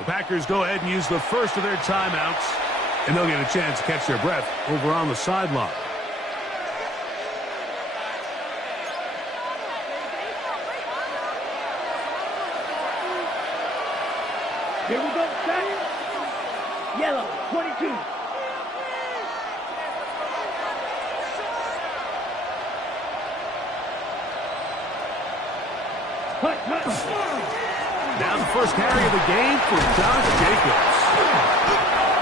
The Packers go ahead and use the first of their timeouts, and they'll get a chance to catch their breath over on the sideline. Here we go, set. Yellow, 22. Now the first carry of the game for Josh Jacobs.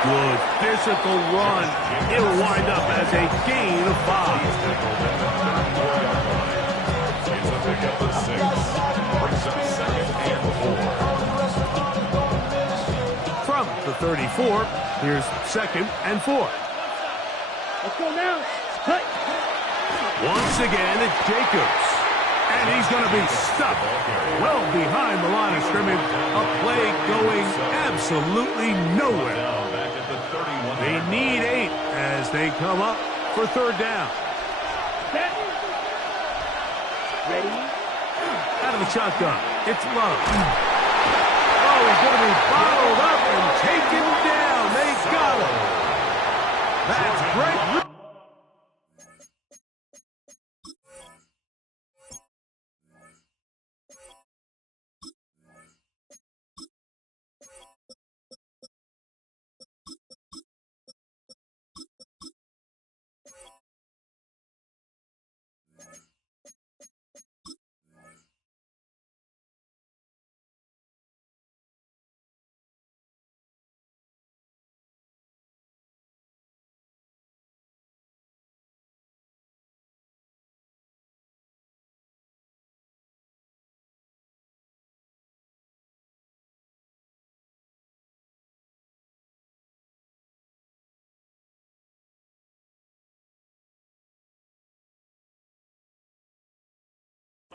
Good physical run. It'll wind up as a gain of 5. It's a pickup of 6. Brings up 2nd and 4. From the 34, here's 2nd and 4. Let's go now. Cut. Once again, it's Jacobs. And he's going to be stuck well behind the line of scrimmage. A play going absolutely nowhere. They need 8 as they come up for 3rd down. Set. Ready. Out of the shotgun, it's Love. Oh, he's going to be bottled up and taken down. They got him. That's great.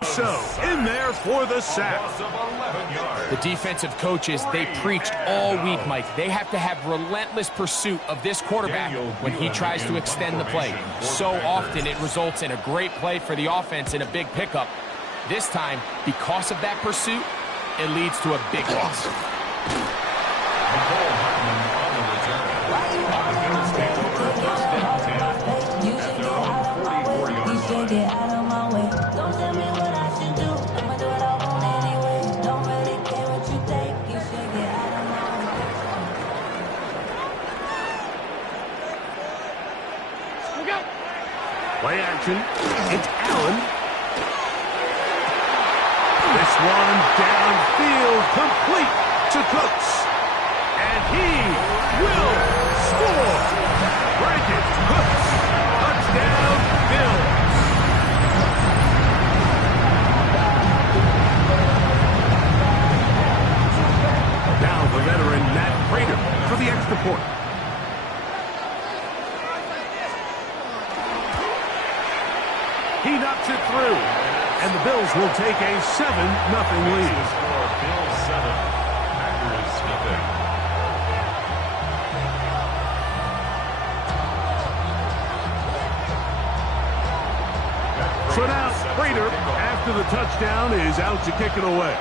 So, in there for the sack. The defensive coaches, they preached all week, Mike. They have to have relentless pursuit of this quarterback when he tries to extend the play. So often it results in a great play for the offense and a big pickup. This time, because of that pursuit, it leads to a big loss. Play action. It's Allen. This one downfield, complete to Cooks. And he will score. Brandon Cooks. Touchdown, Bills. Now the veteran Matt Prater for the extra point. He knocks it through, and the Bills will take a 7-0 lead. Bills 7, Packers nothing. So now Prater, after the touchdown, is out to kick it away.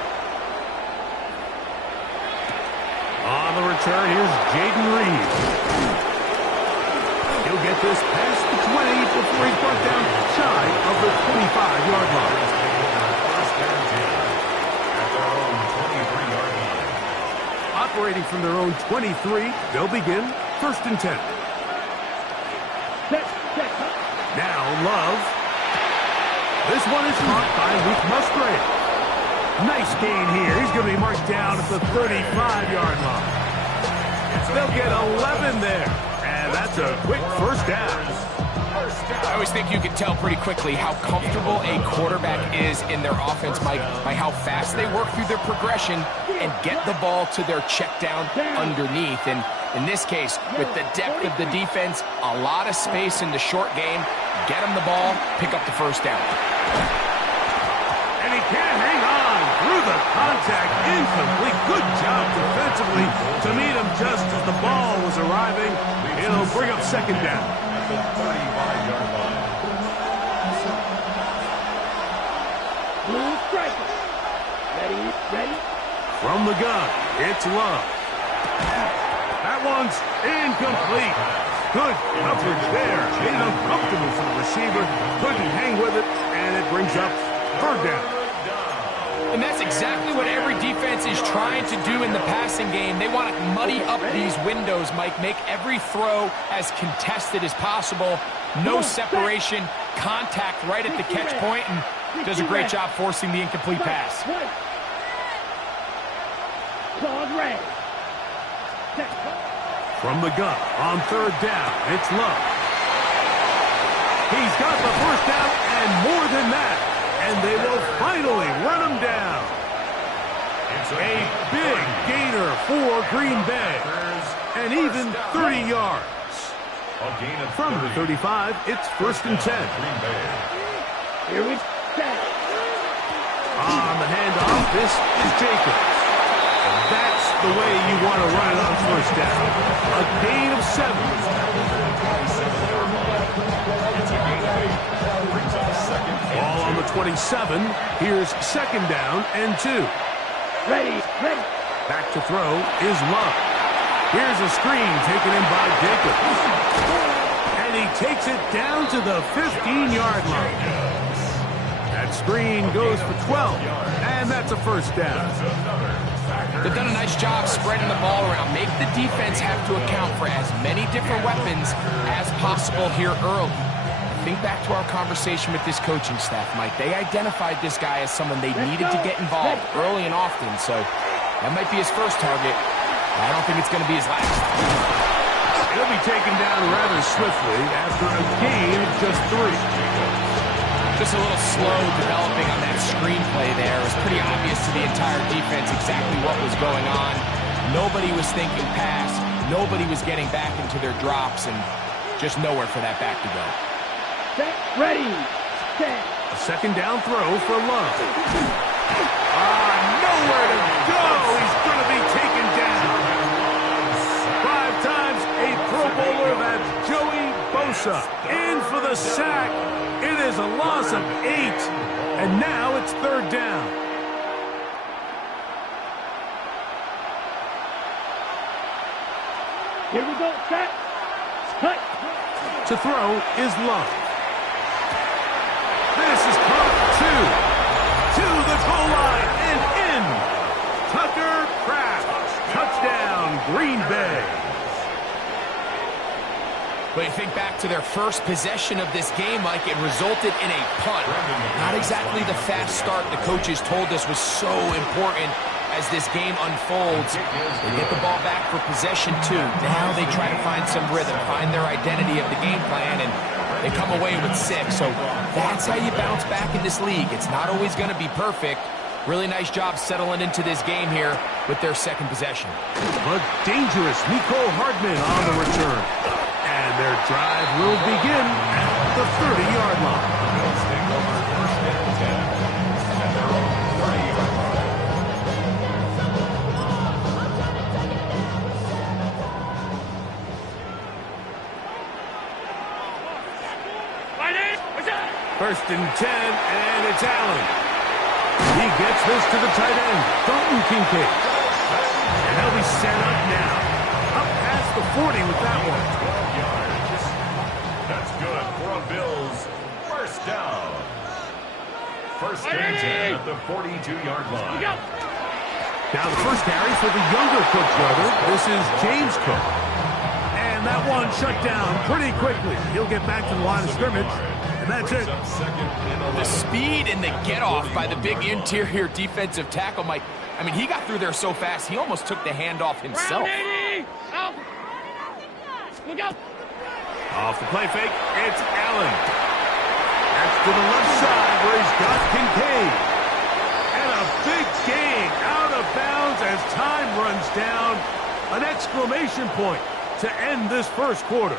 On the return, here's Jaden Reed. He'll get this past the 20 before he's brought down shy of the 25-yard line. First down 10 at their own 23-yard line. Operating from their own 23, they'll begin 1st and 10. Now Love. This one is caught by Luke Musgrave. Nice gain here. He's going to be marked down at the 35-yard line. They'll get 11 there. And that's a quick first down. I always think you can tell pretty quickly how comfortable a quarterback is in their offense, Mike, by how fast they work through their progression and get the ball to their check down underneath. And in this case, with the depth of the defense, a lot of space in the short game, get them the ball, pick up the first down. And he can't hang on through the contact. Incomplete. Good job defensively to meet him just as the ball was arriving. It'll bring up 2nd down. At the 35-yard line. Blue striker. Ready, ready. From the gun, it's Love. That one's incomplete. Good coverage there. Made it uncomfortable for the receiver. Couldn't hang with it, and it brings up third down. And that's exactly what every defense is trying to do in the passing game. They want to muddy up these windows, Mike, make every throw as contested as possible. No separation, contact right at the catch point, and does a great job forcing the incomplete pass. From the gun on third down, it's Love. He's got the first down and more than that, and they will finally run him down. A big gainer for Green Bay, and even 30 yards. From the 35, it's 1st and 10. Here we go. On the handoff, this is Jacobs. That's the way you want to run it on first down. A gain of 7. Ball on the 27. Here's 2nd down and 2. Ready. Back to throw is Love. Here's a screen taken in by Jacobs. And he takes it down to the 15-yard line. That screen goes for 12, and that's a first down. They've done a nice job spreading the ball around. Make the defense have to account for as many different weapons as possible here early. Think back to our conversation with this coaching staff, Mike. They identified this guy as someone they needed to get involved early and often, so that might be his first target. I don't think it's going to be his last. He'll be taken down rather swiftly after a gain of just 3. Just a little slow developing on that screenplay there. It was pretty obvious to the entire defense exactly what was going on. Nobody was thinking pass. Nobody was getting back into their drops, and just nowhere for that back to go. Set. Ready. Set. A 2nd down throw for Love. Nowhere to go. He's going to be taken down. 5 times a Pro Bowler, that's Joey Bosa. In for the sack. It is a loss of 8. And now it's 3rd down. Here we go. Set. Cut. To throw is Love. This is caught 2. To the goal line and in. Tucker Kraft. Touchdown, Green Bay. But you think back to their first possession of this game, Mike, it resulted in a punt. Not exactly the fast start the coaches told us was so important as this game unfolds. They get the ball back for possession 2. Now they try to find some rhythm, find their identity of the game plan, and they come away with 6. So that's how you bounce back in this league. It's not always going to be perfect. Really nice job settling into this game here with their 2nd possession. But dangerous Mecole Hardman on the return. And their drive will begin at the 30-yard line. Bills take over 1st and 10 at their own 30-yard line. First and 10, and it's Allen. He gets this to the tight end, Dalton Kincaid. And he'll be set up now. Up past the 40 with that one. 12 yards. That's good for a Bills 1st down. 1st and 10 at the 42-yard line. Now the first carry for the younger Cook brother. This is James Cook. And that one shut down pretty quickly. He'll get back to the line of scrimmage. And that's it. The speed and the get-off by the big interior defensive tackle, Mike. I mean, he got through there so fast, he almost took the handoff himself. Look out. Off the play fake, it's Allen. That's to the left side where he's got Kincaid. And a big gain out of bounds as time runs down. An exclamation point to end this first quarter.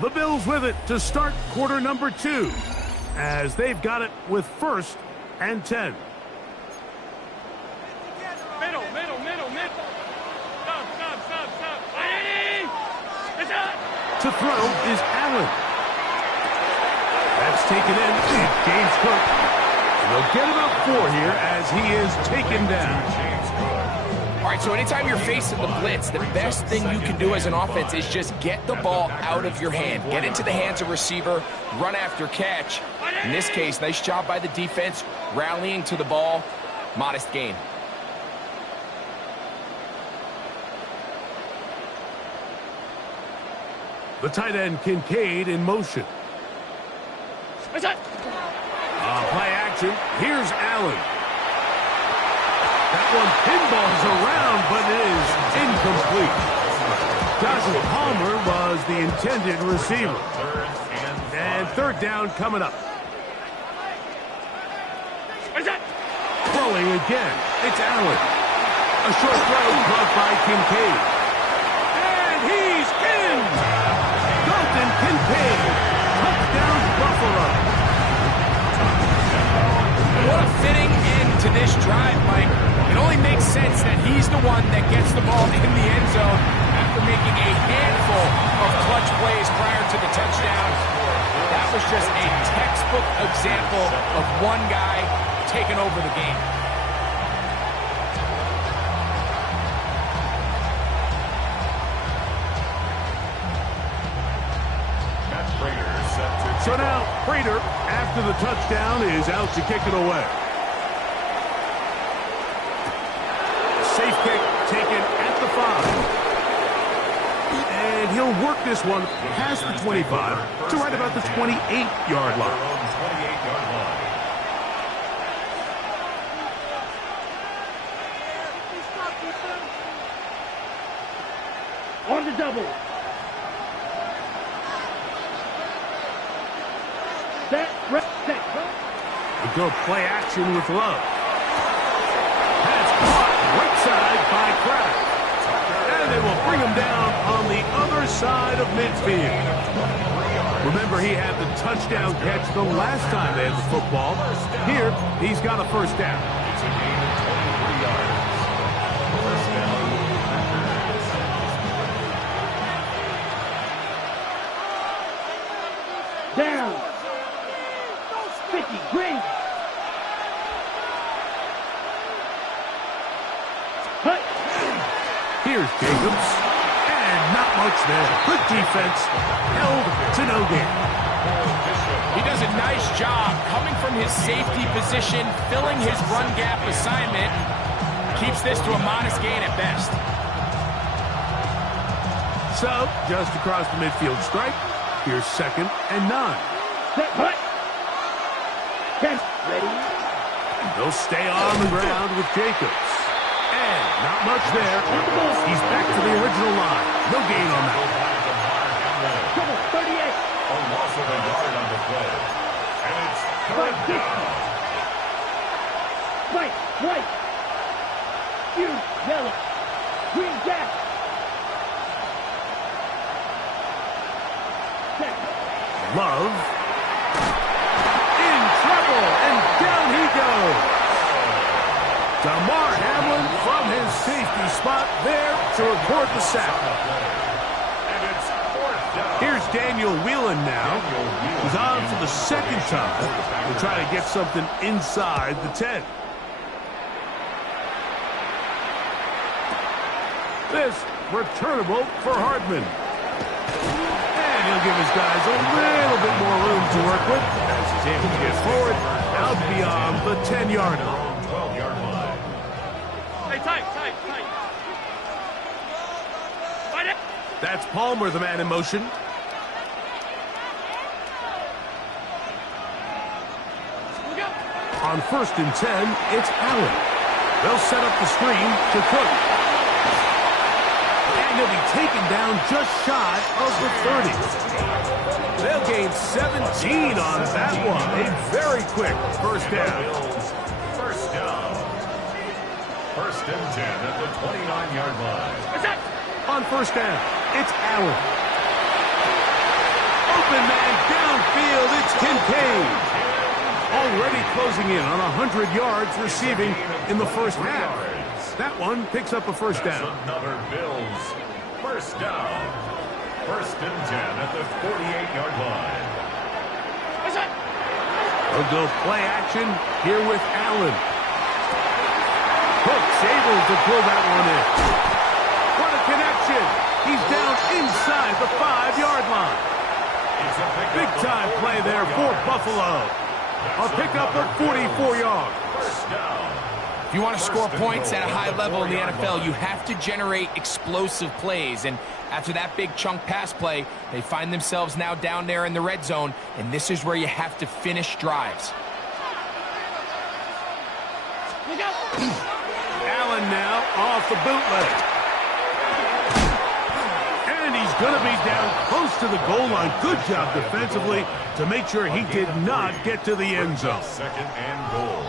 The Bills with it to start quarter number 2 as they've got it with 1st and 10. Middle. Stop. It's up. To throw is Allen. That's taken in. It's James Cook. And they'll get about 4 here as he is taken down. James Cook. All right, so anytime you're facing the blitz, the best thing you can do as an offense is just get the ball out of your hand. Get into the hands of receiver, run after catch. In this case, nice job by the defense, rallying to the ball. Modest gain. The tight end Kincaid in motion. It's up. Play action. Here's Allen. That one pinballs around, but it is incomplete. Joshua Palmer was the intended receiver. And third down coming up. It's up. Throwing again. It's Allen. A short throw caught by Kincaid. And he's in! Dalton Kincaid. Touchdown, Buffalo. What a fitting end to this drive, Mike. It only makes sense that he's the one that gets the ball in the end zone after making a handful of clutch plays prior to the touchdown. That was just a textbook example of one guy taking over the game. So now, Prater, after the touchdown, is out to kick it away. Safe kick taken at the 5. And he'll work this one past the 25 to right about the 28-yard line. On the double. Set, rep, set. We go play action with Love. Pass caught right side by Kraft. And they will bring him down on the other side of midfield. Remember, he had the touchdown catch the last time they had the football. Here, he's got a first down. It's a gain of 23 yards. First down. Down. 50, green. Cut. Here's Jacobs. And not much there. Good defense. Held to no gain. He does a nice job coming from his safety position, filling his run gap assignment. Keeps this to a modest gain at best. So, just across the midfield stripe, here's 2nd and 9. Set, cut. 10, ready. They'll stay on the ground with Jacobs. And not much there. He's back to the original line. No gain on that. Double, 38. A loss of a yard on the play. And it's third down. White. You, yellow. Green, jack. Set. Love. In trouble. And down he goes. Damar Hamlin from his safety spot there to record the sack. And it's fourth down. Here's Daniel Whelan now. He's on for the second time to try to get something inside the 10. This returnable for Hardman. And he'll give his guys a little bit more room to work with as he's able to get forward out beyond the 10-yard line. 12-yard line. Hey, tight. Fight it. That's Palmer, the man in motion. Look out. On 1st and 10, it's Allen. They'll set up the screen to Cook. And he'll be taken down just shy of the 30. They'll gain 17 on that one. A very quick first down. First down. 1st and 10 at the 29-yard line. It's up. On 1st down, it's Allen. Open man downfield, it's Kincaid. Already closing in on 100 yards receiving in the first half. That one picks up a first down. Another Bills. First down. 1st and 10 at the 48-yard line. It's up. They'll go play action here with Allen. Cook's able to pull that one in. What a connection. He's down inside the 5-yard line. Big-time play there for Buffalo. A pickup of 44 yards. If you want to score points at a high level in the NFL, you have to generate explosive plays. And after that big chunk pass play, they find themselves now down there in the red zone, and this is where you have to finish drives. Allen now off the bootleg. And he's going to be down close to the goal line. Good job defensively to make sure he did not get to the end zone. Second and goal.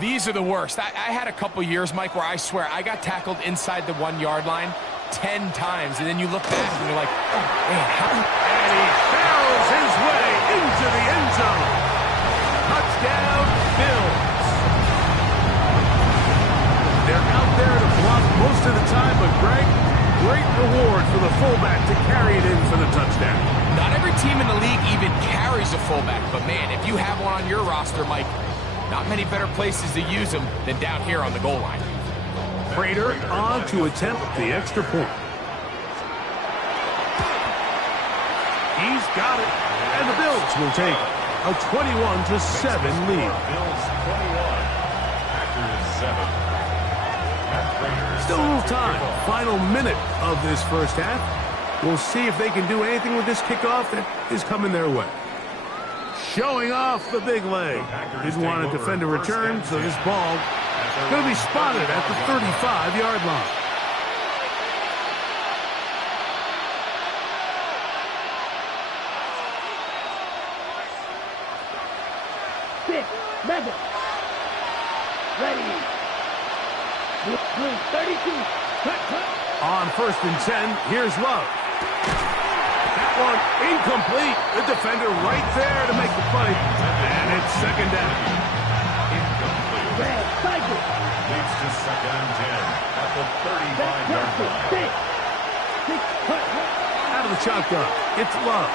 These are the worst. I had a couple years, Mike, where I swear I got tackled inside the 1-yard line 10 times, and then you look back and you're like, oh, man, how? And he barrels his way into the end zone. Touchdown, Bills. They're out there to block most of the time, but Greg, great reward for the fullback to carry it in for the touchdown. Not every team in the league even carries a fullback, but man, if you have one on your roster, Mike, not many better places to use them than down here on the goal line. Prater on to attempt the extra point. He's got it, and the Bills will take a 21-7 lead. Bills 21, Packers 7. Still a little time. Final minute of this first half. We'll see if they can do anything with this kickoff that is coming their way. Showing off the big leg. Didn't want to defend a return, so this ball is going to be spotted at the 35-yard line. Ready. Blue, 32. Cut. On 1st and 10, here's Love. That one incomplete. The defender right there to make the play. And it's second down. Incomplete. Leads to second and 10 at the 35-yard line. Out of the shotgun, it's Love.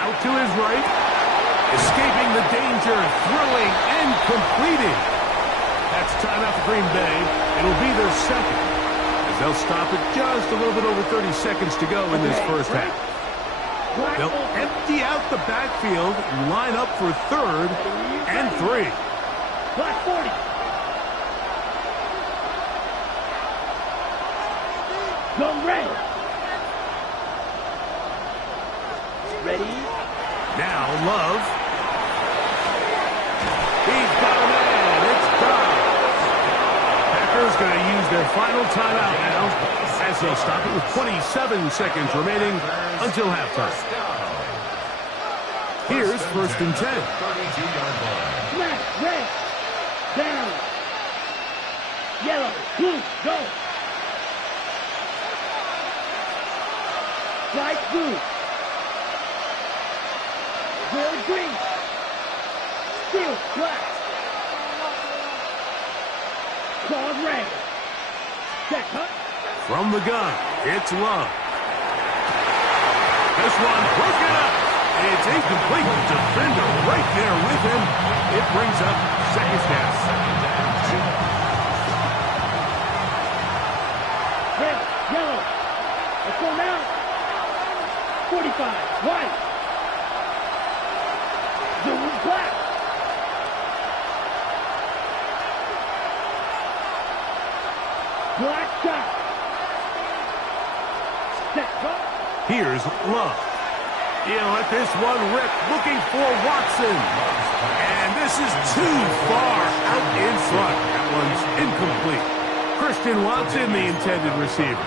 Out to his right. Escaping the danger, throwing and completing. That's timeout for Green Bay. It'll be their second, as they'll stop it just a little bit over 30 seconds to go in this first half. They'll empty out the backfield and line up for 3rd and 3. Black 40. Go red. Ready. Now Love. He's got a man. It's done. Packers going to use their final timeout now, as they'll stop it with 27 seconds remaining until halftime. Here's 1st and 10. 32-yard line. Black, red. Down. Yellow, blue, go. White, blue. Red, green. Steel, black. Claw, red. Check, huh? From the gun, it's Love. This one broken up. It's incomplete. Defender right there with him. It brings up second down. Red, yellow. Let's go now. 45, white. Blue, black. Black shot. Set, huh? Here's Love. He'll let this one rip, looking for Watson. And this is too far out in front. That one's incomplete. Christian Watson, the intended receiver.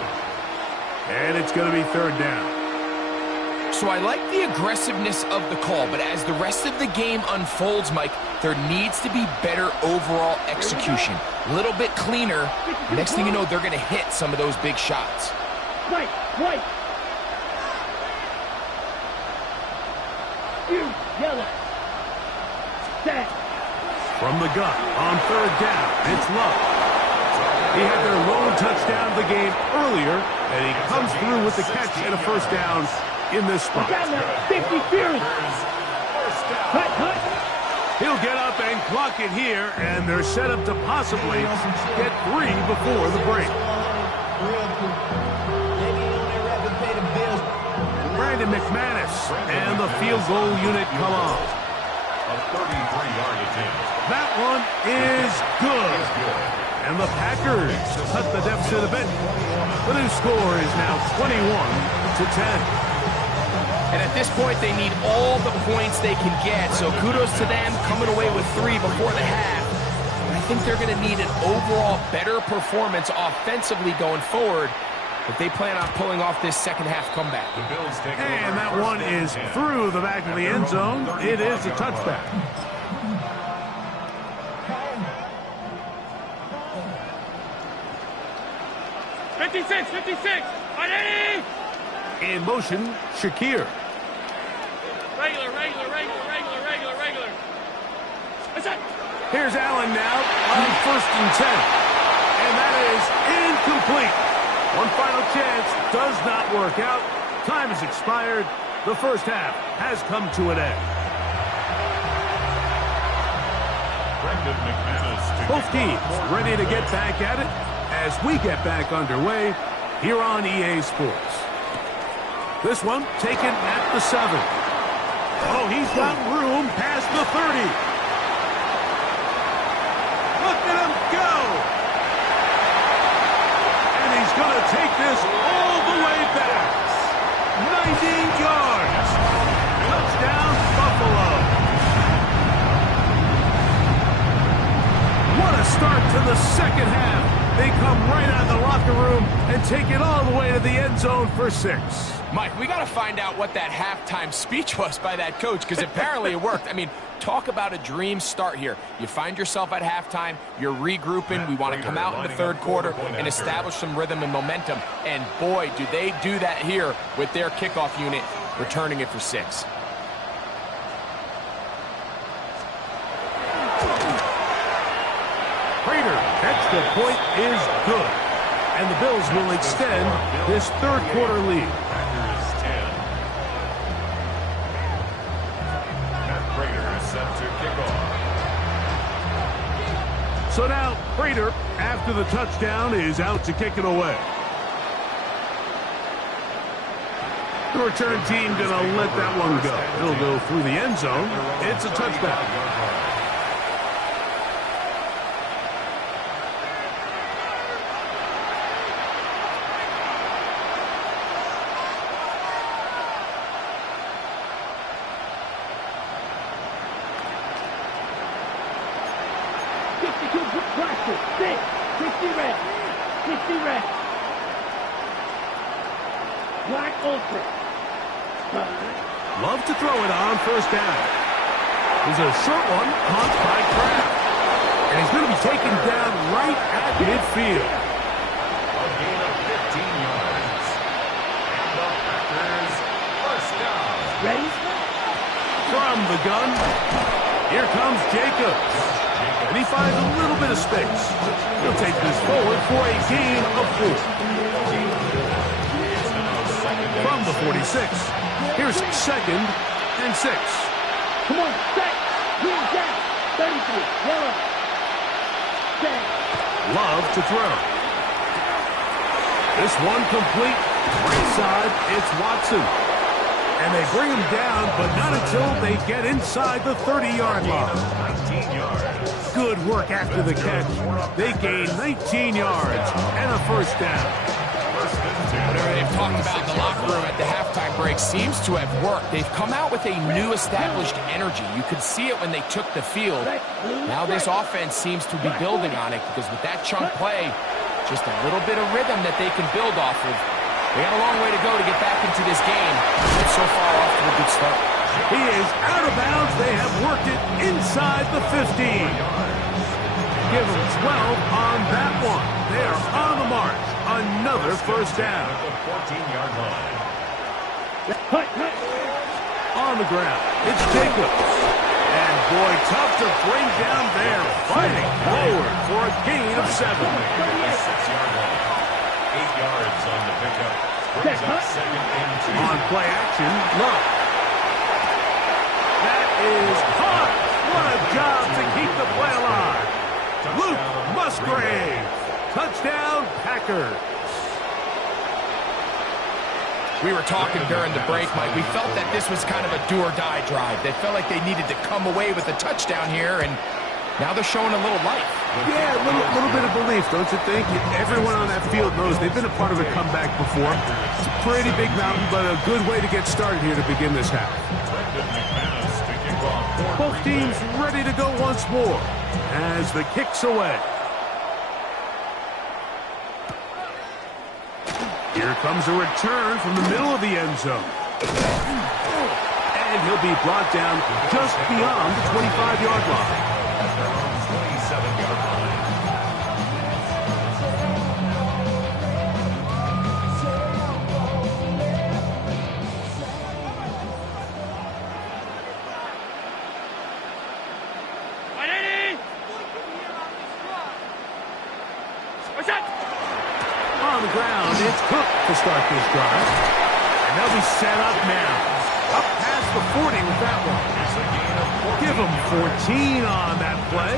And it's going to be 3rd down. So I like the aggressiveness of the call, but as the rest of the game unfolds, Mike, there needs to be better overall execution. A little bit cleaner. Next thing you know, they're going to hit some of those big shots. White, white. Yellow. Set. From the gun, on 3rd down, it's Love. He had their lone touchdown of the game earlier, and he comes through with the catch and a 1st down in this spot. Down there, 50 Fury. Cut. He'll He'll get up and clock it here, and they're set up to possibly get 3 before the break. Brandon McManus and the field goal unit come on. A 33-yard attempt. That one is good. And the Packers cut the deficit a bit. The new score is now 21-10. And at this point, they need all the points they can get. So kudos to them coming away with 3 before the half. And I think they're going to need an overall better performance offensively going forward if they plan on pulling off this second half comeback. And that one is through the back of the end zone. It is a touchback. In motion, Shakir. Regular. Here's Allen now on 1st and 10. And that is incomplete. One final chance does not work out. Time has expired. The first half has come to an end. Both teams ready to get back at it as we get back underway here on EA Sports. This one taken at the 7. Oh, he's got room past the 30. Look at him go. And he's going to take this all the way back. 90 yards. Touchdown, Buffalo. What a start to the second half. They come right out of the locker room and take it all the way to the end zone for 6. Mike, we got to find out what that halftime speech was by that coach, because apparently it worked. I mean, talk about a dream start here. You find yourself at halftime, you're regrouping, we want to come out in the third quarter and establish some rhythm and momentum. And boy, do they do that here with their kickoff unit, returning it for 6. Prater, extra point is good. And the Bills will extend this third quarter lead. Packers 10. And Prater is set to kick off. So now Prater, after the touchdown, is out to kick it away. The return team going to let that one go. It'll go through the end zone. It's a touchback. Black Ultra. Love to throw it on first down. There's a short one caught by Kraft. And he's going to be taken down right at midfield. A gain of 15 yards. And the Packers first down. Ready? From the gun, here comes Jacobs. And he finds a little bit of space. He'll take this forward for a gain of 4. From the 46, here's 2nd and 6. Come on, set. Green down. 33. Yellow. Set. Love to throw. This one complete. Right side, it's Watson. And they bring him down, but not until they get inside the 30-yard line. 19 yards. Good work after the catch. They gain 19 yards and a first down. Whatever they've talked about in the locker room at the halftime break seems to have worked. They've come out with a new established energy. You could see it when they took the field. Now this offense seems to be building on it, because with that chunk play, just a little bit of rhythm that they can build off of. They got a long way to go to get back into this game, but so far off to a good start. He is out of bounds. They have worked it inside the 15. Give them 12 on that one. They are on the march. Another first down. At the 14-yard line. On the ground, it's Jacobs. And boy, tough to bring down there. Fighting forward for a gain of 7. 6-yard line. 8 yards on the pickup. Brings up 2nd and 2. On play action, Love. That is hot. What a job to keep the play alive. Luke Musgrave. Touchdown, Packers. We were talking during the break, Mike. We felt that this was kind of a do-or-die drive. They felt like they needed to come away with a touchdown here, and now they're showing a little life. Yeah, a little bit of belief, don't you think? Everyone on that field knows they've been a part of a comeback before. It's a pretty big mountain, but a good way to get started here to begin this half. Both teams ready to go once more as the kick's away. Here comes a return from the middle of the end zone. And he'll be brought down just beyond the 25-yard line. 27-yard line. On the ground, it's Cook to start this drive. And they'll be set up now. Up past the 40 with that one. Give them 14 on that play.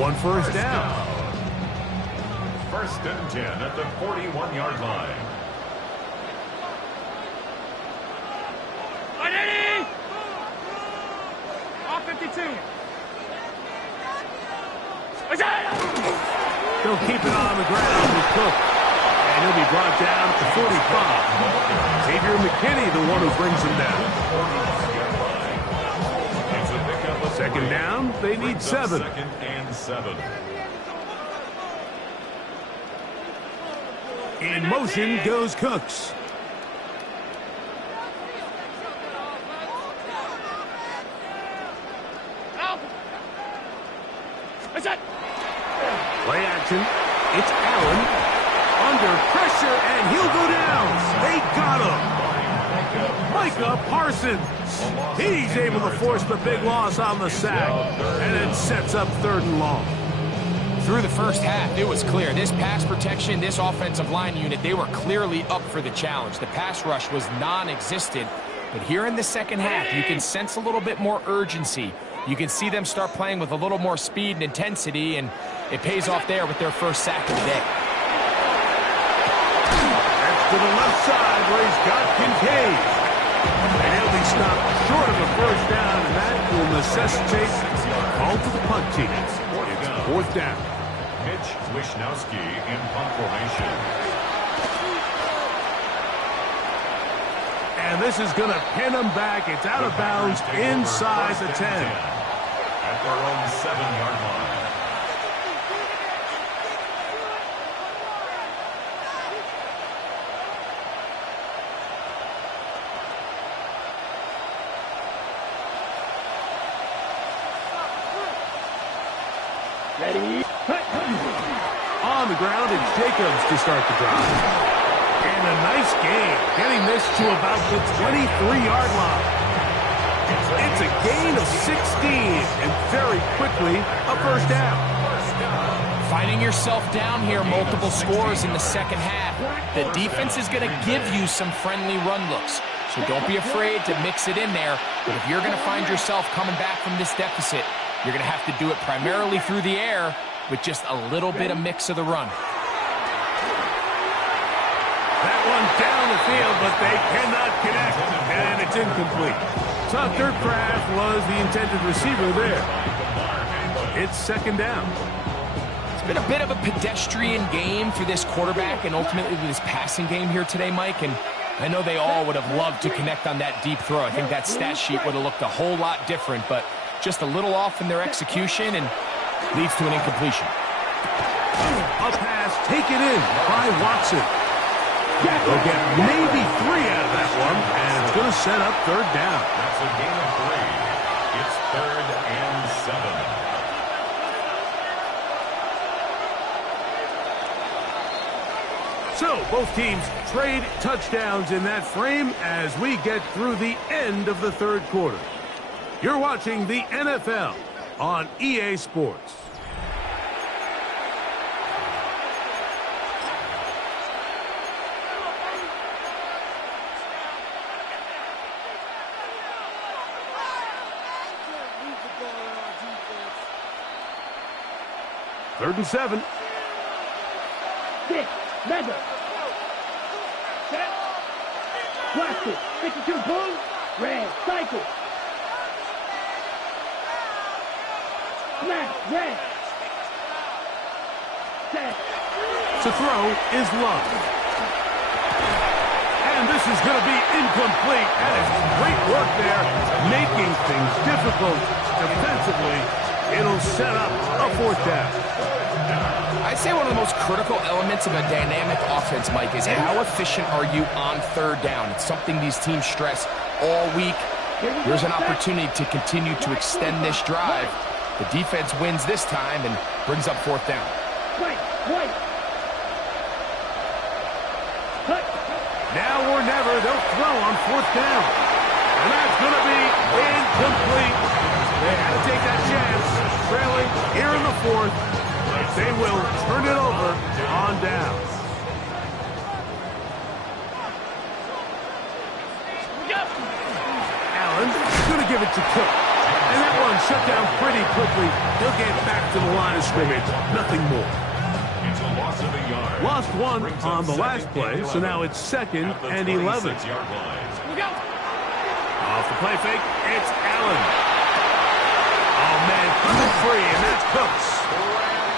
One first down. First and 10 at the 41-yard line. Off 52. They'll keep it on the ground with Cook. And he'll be brought down to 45. Xavier McKinney, the one who brings him down. Second down, they need 7. Second and 7. In motion goes Cooks. Play action. It's Allen. Under pressure, and he'll go down. They got him. Micah Parsons. He's able to force the big loss on the sack. And it sets up 3rd and long. Through the first half, it was clear. This pass protection, this offensive line unit, they were clearly up for the challenge. The pass rush was non-existent. But here in the second half, you can sense a little bit more urgency. You can see them start playing with a little more speed and intensity, and it pays off there with their first sack of the day. That's to the left side where he's got Kincaid. And he'll be stopped short of a first down, and that will necessitate a call to the punt team. It's 4th down. Mitch Wishnowsky in punt formation. And this is going to pin them back. It's out of bounds inside the 10. At their own 7-yard line. Ready? On the ground, it's Jacobs to start the drive. And a nice game, getting this to about the 23-yard line. It's a gain of 16, and very quickly, a first down. Finding yourself down here, multiple scores in the second half. The defense is going to give you some friendly run looks. So don't be afraid to mix it in there. But if you're going to find yourself coming back from this deficit, you're going to have to do it primarily through the air with just a little bit of mix of the run. That one down the field, but they cannot connect, and it's incomplete. Tucker Kraft was the intended receiver there. It's 2nd down. It's been a bit of a pedestrian game for this quarterback and ultimately this passing game here today, Mike, and I know they all would have loved to connect on that deep throw. I think that stat sheet would have looked a whole lot different, but just a little off in their execution and leads to an incompletion. A pass taken in by Watson. They'll get maybe 3 out of that one, and it's going to set up 3rd down. That's a gain of 3. It's 3rd and 7. So, both teams trade touchdowns in that frame as we get through the end of the 3rd quarter. You're watching the NFL on EA Sports. Move the ball 3rd and 7. Six. Mega. Set. Plastic. 52 blue. Red. Cycle. Smash. Red. Set. To throw is Love. And this is going to be incomplete. That is great work there, making things difficult defensively. It'll set up a 4th down. I'd say one of the most critical elements of a dynamic offense, Mike, is how efficient are you on 3rd down. It's something these teams stress all week. Here's an opportunity to continue to extend this drive. The defense wins this time and brings up 4th down. Right. Now or never, they'll throw on 4th down. And that's going to be incomplete. They had to take that chance. Trailing here in the 4th. They will turn it over on down. Allen is going to give it to Cook. And that one shut down pretty quickly. He'll get back to the line of scrimmage. Nothing more. It's a loss of a yard. Lost 1 on the last play, so now it's 2nd and 11. Off the play fake, it's Allen. Oh, man, coming free, and that's Cooks.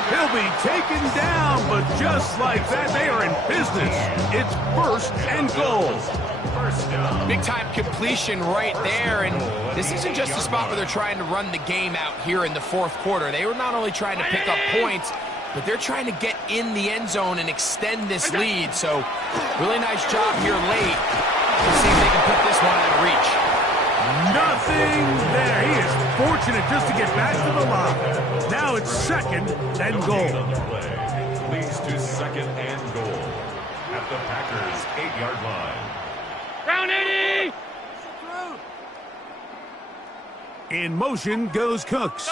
He'll be taken down, but just like that, they are in business. It's 1st and goal. Big-time completion right there, and this isn't just a spot where they're trying to run the game out here in the 4th quarter. They were not only trying to pick up points, but they're trying to get in the end zone and extend this lead. So, really nice job here late. Let's see if they can put this one out of reach. Nothing there. He is fortunate just to get back to the line. Now it's 2nd and goal. Leads to 2nd and goal at the Packers' 8-yard line. Round 80. In motion goes Cooks.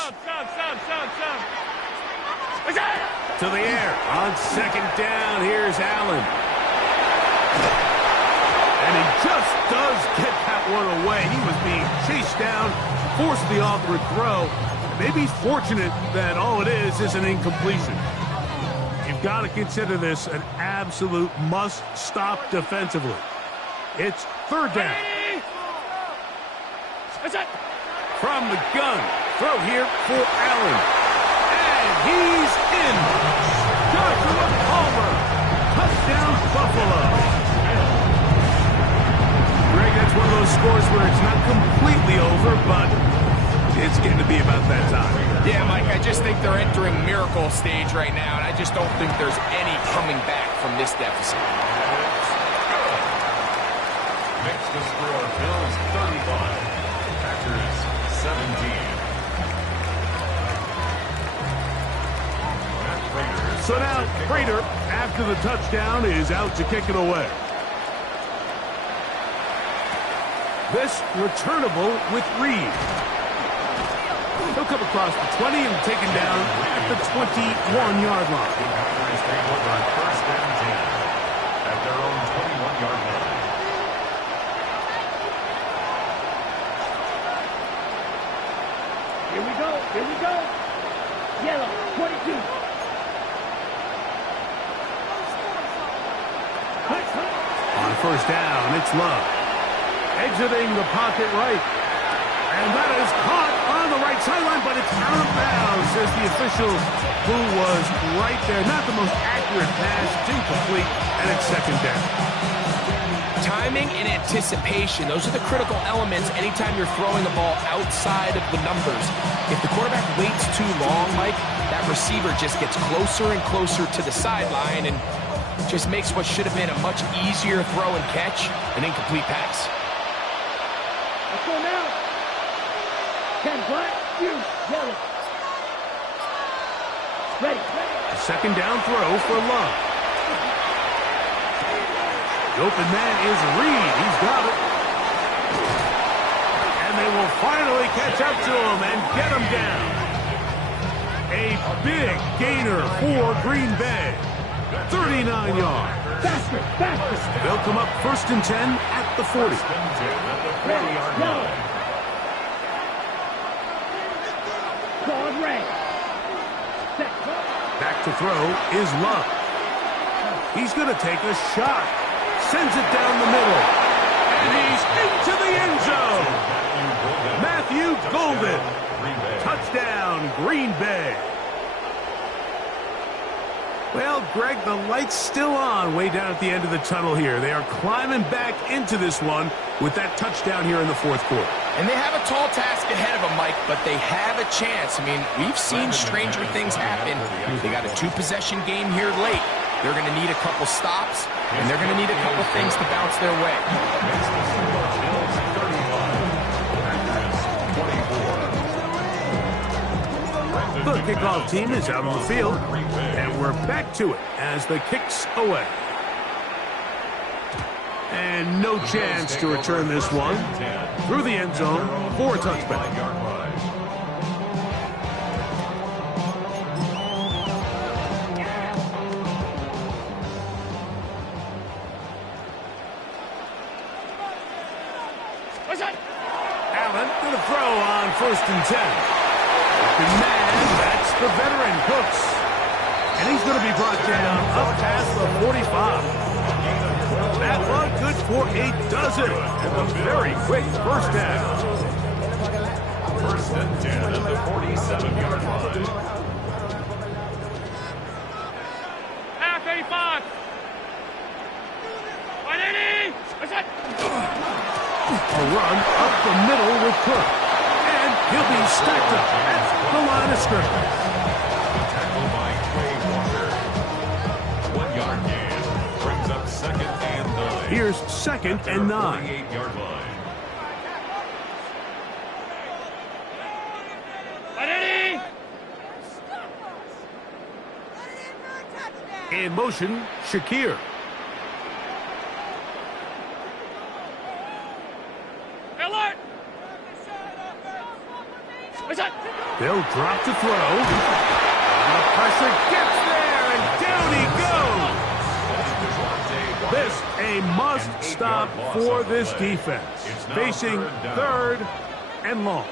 To the air. On 2nd down, here's Allen. And he just does get that one away. He was being chased down, forced the awkward throw. Maybe he's fortunate that all it is an incompletion. You've got to consider this an absolute must-stop defensively. It's 3rd down. From the gun. Throw here for Allen. And he's in. Joshua Palmer. Touchdown, Buffalo. Greg, that's one of those scores where it's not completely over, but it's getting to be about that time. Yeah, Mike, I just think they're entering miracle stage right now, and I just don't think there's any coming back from this deficit. Next to score, Bills 35, Packers 17. So now, Prater, after the touchdown, is out to kick it away. This returnable with Reed. He'll come across the 20 and taken down at the 21-yard line. Packers take over 1st and 10 at their own 21-yard line. Here we go. Yellow, 22. On 1st down, it's Love. Exiting the pocket right. And that is caught on the right sideline, but it's out of bounds, says the official who was right there. Not the most accurate pass. It's incomplete, and it's 2nd down. Timing and anticipation, those are the critical elements anytime you're throwing a ball outside of the numbers. If the quarterback waits too long, Mike, that receiver just gets closer and closer to the sideline and just makes what should have been a much easier throw and catch an incomplete pass. Let's go now. 10 black, you yellow. Ready. A 2nd down throw for Love. The open man is Reed. He's got it. And they will finally catch up to him and get him down. A big gainer for Green Bay. 39 yards. Faster. They'll come up 1st and 10 at the 40. Red, yellow. Claude Ray. Set. To throw is Love. He's going to take a shot. Sends it down the middle. And he's into the end zone. Matthew Golden. Touchdown, Green Bay. Well, Greg, the light's still on way down at the end of the tunnel here. They are climbing back into this one with that touchdown here in the fourth quarter. And they have a tall task ahead of them, Mike, but they have a chance. I mean, we've seen stranger things happen. They got a two-possession game here late. They're going to need a couple stops, and they're going to need a couple things to bounce their way. The kickoff team is out on the field, and we're back to it as the kick's away. And no chance to return this one through the end zone for a touchback. Allen going to throw on 1st and 10. Open man, that's the veteran Cooks. And he's going to be brought down up past the 45. That one good for a dozen. And a very quick first down. 1st and 10 at the 47-yard line. Half 85. 180. A run up the middle with Cook. And he'll be stacked up at the line of scrimmage. Tackle by Trey Walker. 1-yard gain. Brings up 2nd and 9. Here's 2nd and 9. 48-yard line. 180. In motion, Shakir. Alert. They'll drop to throw. And the pressure gets there, and down he goes. This a must stop for this defense. Facing 3rd and long.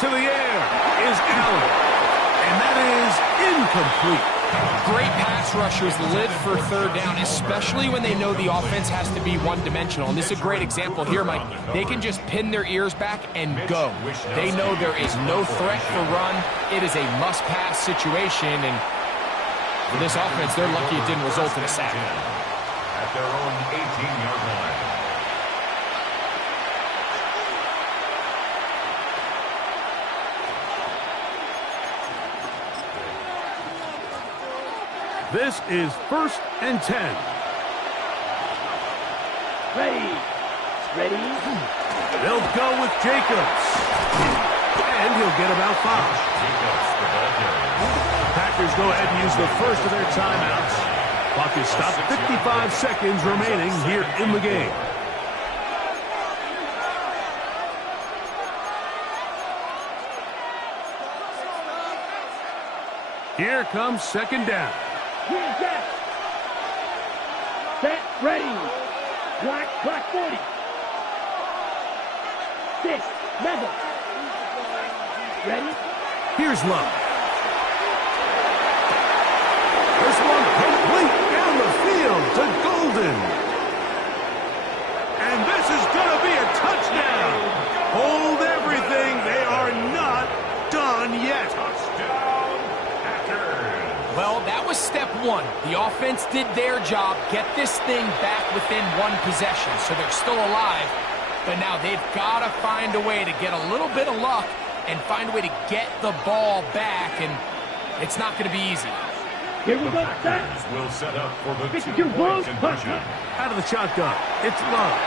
To the air is Allen. And that is incomplete. Great pass rushers live for 3rd down, especially when they know the offense has to be one-dimensional. And this is a great example here, Mike. They can just pin their ears back and go. They know there is no threat for run. It is a must-pass situation. And for this offense, they're lucky it didn't result in a sack. At their own 18-yard line. This is 1st and 10. Ready. They'll go with Jacobs. And he'll get about 5. Packers go ahead and use the first of their timeouts. Clock is stopped. 55 seconds remaining here in the game. Here comes 2nd down. Here's that. Set, ready. Clock 40. 6, level. Ready? Here's Love. This one complete down the field to Golden. And this is going to be a touchdown. Hold everything. They are not done yet. Well, that was step 1. The offense did their job, get this thing back within 1 possession, so they're still alive. But now they've got to find a way to get a little bit of luck and find a way to get the ball back, and it's not going to be easy. Here we go. Packers will set up for the 52 2-point conversion. Out of the shotgun, it's Love.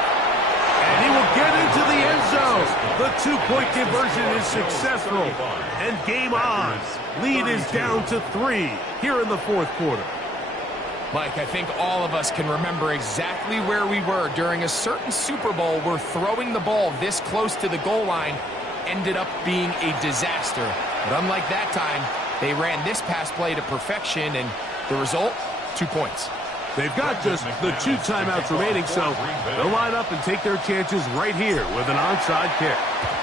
And he will get into the end zone. The 2-point conversion is successful. And game on. Lead is down to 3 here in the fourth quarter. Mike, I think all of us can remember exactly where we were during a certain Super Bowl where throwing the ball this close to the goal line ended up being a disaster. But unlike that time, they ran this pass play to perfection, and the result, 2 points. They've got just the 2 timeouts remaining, so they'll line up and take their chances right here with an onside kick.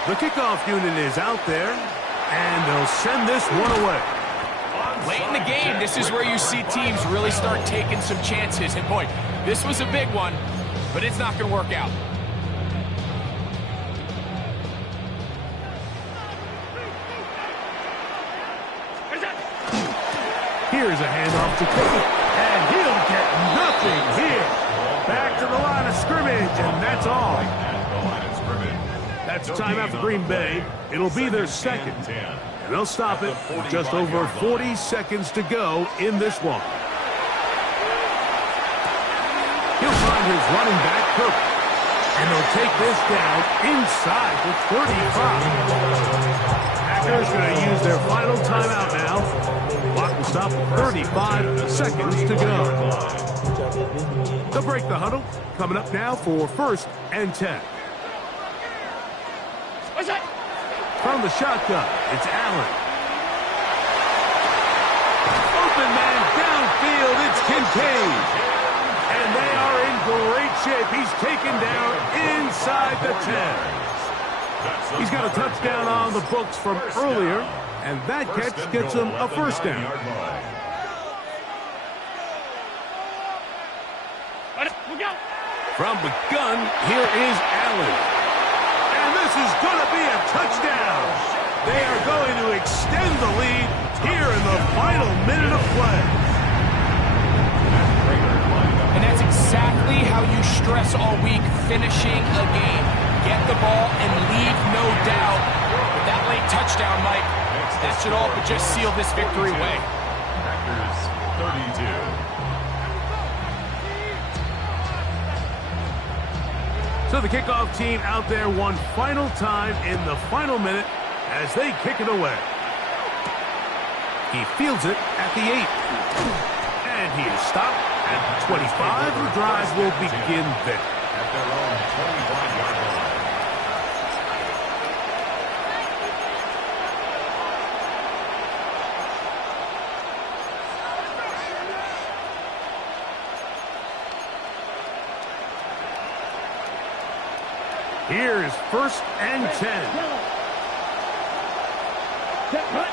The kickoff unit is out there, and they'll send this one away. Late in the game, this is where you see teams really start taking some chances. And boy, this was a big one, but it's not going to work out. Here's a handoff to Cook, and he'll get nothing here. Back to the line of scrimmage, and that's all. That's timeout for Green Bay. It'll be their second. And they'll stop it with just over 40 seconds to go in this one. He'll find his running back, Cook. And they'll take this down inside the 35. Packers going to use their final timeout now. Clock will stop with 35 seconds to go. They'll break the huddle. Coming up now for 1st and 10. From the shotgun, it's Allen. Open man downfield, it's Kincaid. And they are in great shape. He's taken down inside the 10. He's got a touchdown on the books from earlier, and that catch gets him a 1st down. From the gun, here is Allen. And this is going to be a touchdown. They are going to extend the lead here in the final minute of play. And that's exactly how you stress all week, finishing a game. Get the ball and leave no doubt. With that late touchdown, Mike, that should all but just seal this victory away. Packers 32. So the kickoff team out there one final time in the final minute as they kick it away. He fields it at the 8. And he is stopped at the 25. The drive will begin there. At their own 25-yard line. Here is 1st and 10. Set cut.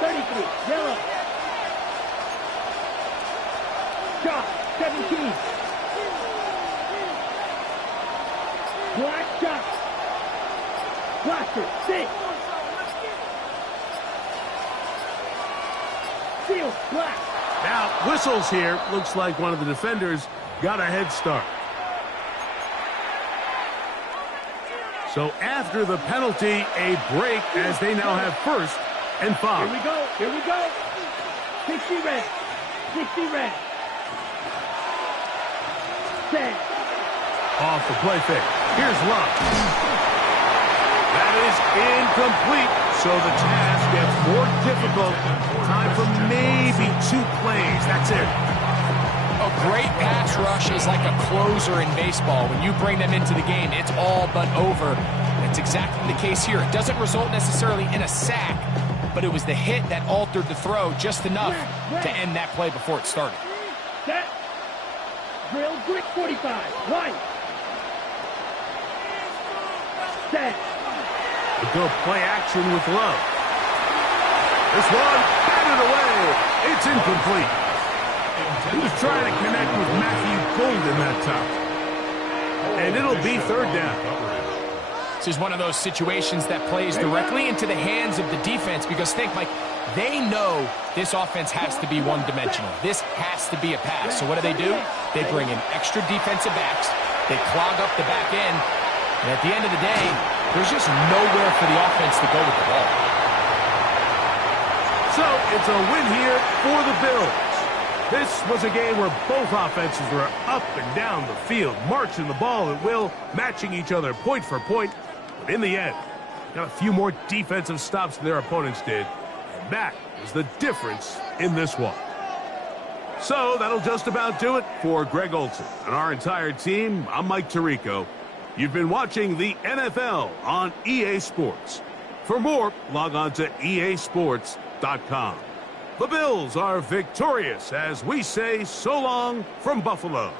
33. Yellow. Shot. 17. Black shot. Blaster. 6. Seal. Black. Now, whistles here. Looks like one of the defenders got a head start. So after the penalty, a break as they now have 1st and 5. Here we go. Here we go. 60 red. 60 red. 10. Off the play fake. Here's Love. That is incomplete. So the task gets more difficult. Time for maybe 2 plays. That's it. A great pass rush is like a closer in baseball. When you bring them into the game, it's all but over. That's exactly the case here. It doesn't result necessarily in a sack, but it was the hit that altered the throw just enough to end that play before it started. Set. Drill grit 45. Right. Set. They go play action with Love. This one, batted away. It's incomplete. He was trying to connect with Matthew Golden that time. And it'll be 3rd down. This is one of those situations that plays directly into the hands of the defense because think, Mike, they know this offense has to be one-dimensional. This has to be a pass. So what do? They bring in extra defensive backs. They clog up the back end. And at the end of the day, there's just nowhere for the offense to go with the ball. So it's a win here for the Bills. This was a game where both offenses were up and down the field, marching the ball at will, matching each other point for point. But in the end, got a few more defensive stops than their opponents did. And that was the difference in this one. So that'll just about do it for Greg Olson and our entire team. I'm Mike Tirico. You've been watching the NFL on EA Sports. For more, log on to easports.com. The Bills are victorious as we say so long from Buffalo.